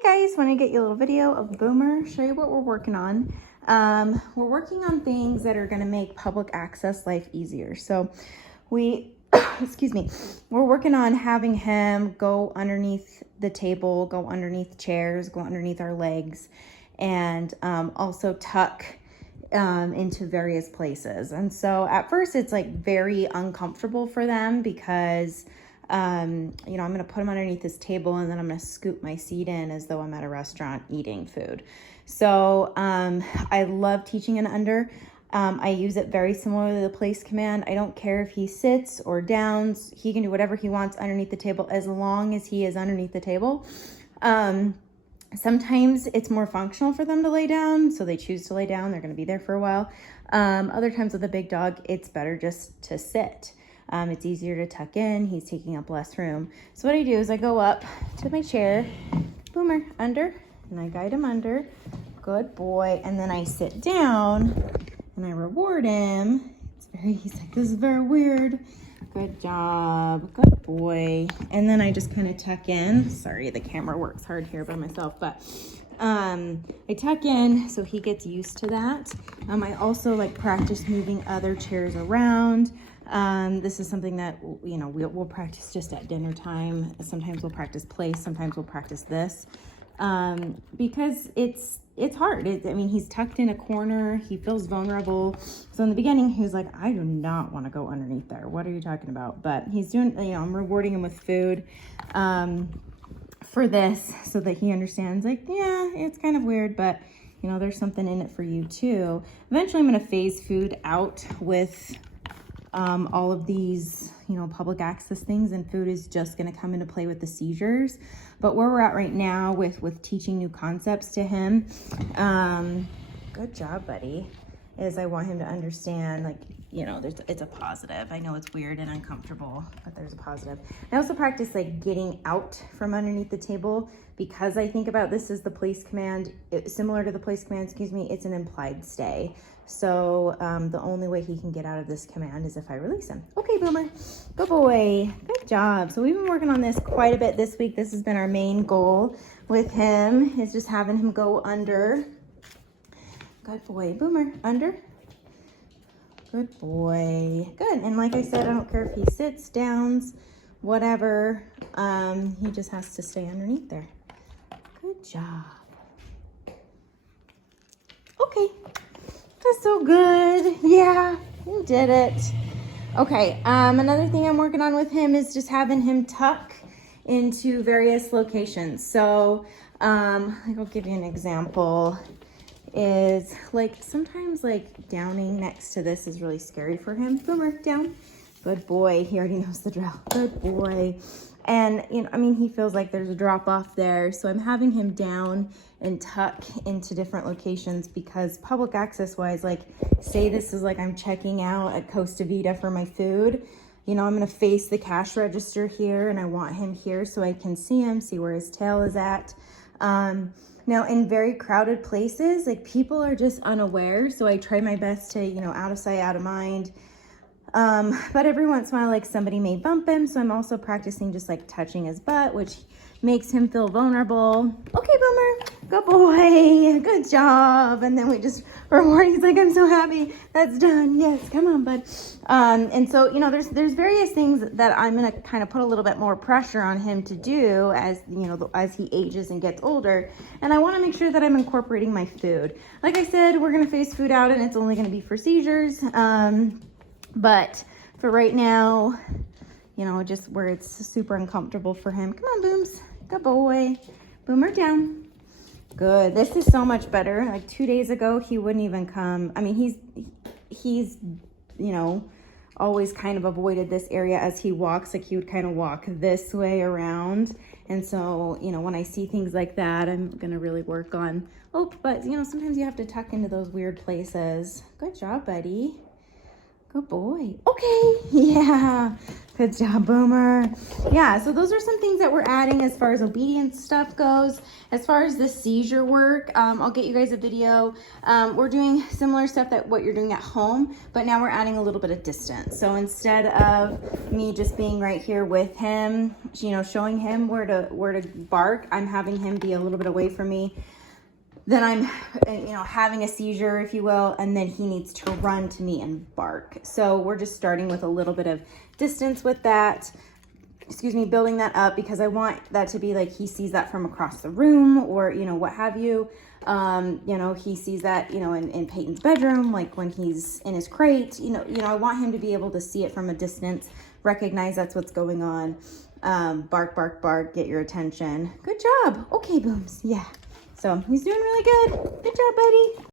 Hey guys, want to get you a little video of Boomer, show you what we're working on. We're working on things that are going to make public access life easier. So we, excuse me, we're working on having him go underneath the table, go underneath chairs, go underneath our legs, and also tuck into various places. And so at first it's like very uncomfortable for them because I'm going to put him underneath this table and then I'm going to scoop my seat in as though I'm at a restaurant eating food. So I love teaching in under. I use it very similar to the place command. I don't care if he sits or downs. He can do whatever he wants underneath the table as long as he is underneath the table. Sometimes it's more functional for them to lay down, so they choose to lay down. They're going to be there for a while. Other times with a big dog, it's better just to sit. It's easier to tuck in. He's taking up less room. So what I do is I go up to my chair, Boomer, under, and I guide him under. Good boy. And then I sit down and I reward him. He's like, this is very weird. Good job. Good boy. And then I just kind of tuck in. Sorry, the camera works hard here by myself, but I tuck in so he gets used to that. I also like practice moving other chairs around. This is something that, we'll practice just at dinner time. Sometimes we'll practice place. Sometimes we'll practice this, because it's hard. He's tucked in a corner. He feels vulnerable. So in the beginning, he was like, I do not want to go underneath there. What are you talking about? But he's doing, I'm rewarding him with food, for this so that he understands, like, yeah, it's kind of weird, but there's something in it for you too. Eventually I'm going to phase food out with all of these, public access things, and food is just going to come into play with the seizures. But where we're at right now with teaching new concepts to him, good job, buddy, is I want him to understand, like, it's a positive. I know it's weird and uncomfortable, but there's a positive. I also practice like getting out from underneath the table, because I think about this as the place command, similar to the place command, it's an implied stay. So the only way he can get out of this command is if I release him. Okay, Boomer, good boy, good job. So we've been working on this quite a bit this week. This has been our main goal with him, is just having him go under. Good boy, Boomer, under. Good boy. Good. And like I said, I don't care if he sits, downs, whatever. He just has to stay underneath there. Good job. Okay. That's so good. Yeah, you did it. Okay. Another thing I'm working on with him is just having him tuck into various locations. So, I'll give you an example. Is like sometimes like downing next to this is really scary for him. Boomer, down. Good boy. He already knows the drill. Good boy. And he feels like there's a drop off there, so I'm having him down and tuck into different locations, because public access wise, like say this is like I'm checking out at Costa Vida for my food, I'm going to face the cash register here, and I want him here so I can see him, see where his tail is at. Now, in very crowded places, like people are just unaware, so I try my best to, out of sight, out of mind. But every once in a while, like somebody may bump him, so I'm also practicing just like touching his butt, which makes him feel vulnerable. Okay, Boomer, good boy, good job. And then we just reward. He's like, I'm so happy that's done. Yes, come on, bud. And so, there's various things that I'm gonna kind of put a little bit more pressure on him to do as as he ages and gets older. And I want to make sure that I'm incorporating my food. Like I said, we're gonna phase food out, and it's only gonna be for seizures. But for right now, just where it's super uncomfortable for him. Come on, Booms. Good boy. Boomer, down. Good. This is so much better. Like 2 days ago, he wouldn't even come. He's always kind of avoided this area as he walks. Like he would kind of walk this way around. And so, when I see things like that, I'm going to really work on, but sometimes you have to tuck into those weird places. Good job, buddy. Good boy. Okay. Yeah. Good job, Boomer. Yeah, so those are some things that we're adding as far as obedience stuff goes. As far as the seizure work, I'll get you guys a video. We're doing similar stuff that what you're doing at home, but now we're adding a little bit of distance. So instead of me just being right here with him, you know, showing him where to bark, I'm having him be a little bit away from me. Then I'm, you know, having a seizure, if you will, and then he needs to run to me and bark. So we're just starting with a little bit of distance with that, excuse me, building that up, because I want that to be like he sees that from across the room, or, you know, what have you. You know, he sees that, you know, in Peyton's bedroom, like when he's in his crate, you know, I want him to be able to see it from a distance, recognize that's what's going on. Bark, bark, bark, get your attention. Good job. Okay, Booms. Yeah. So he's doing really good. Good job, buddy.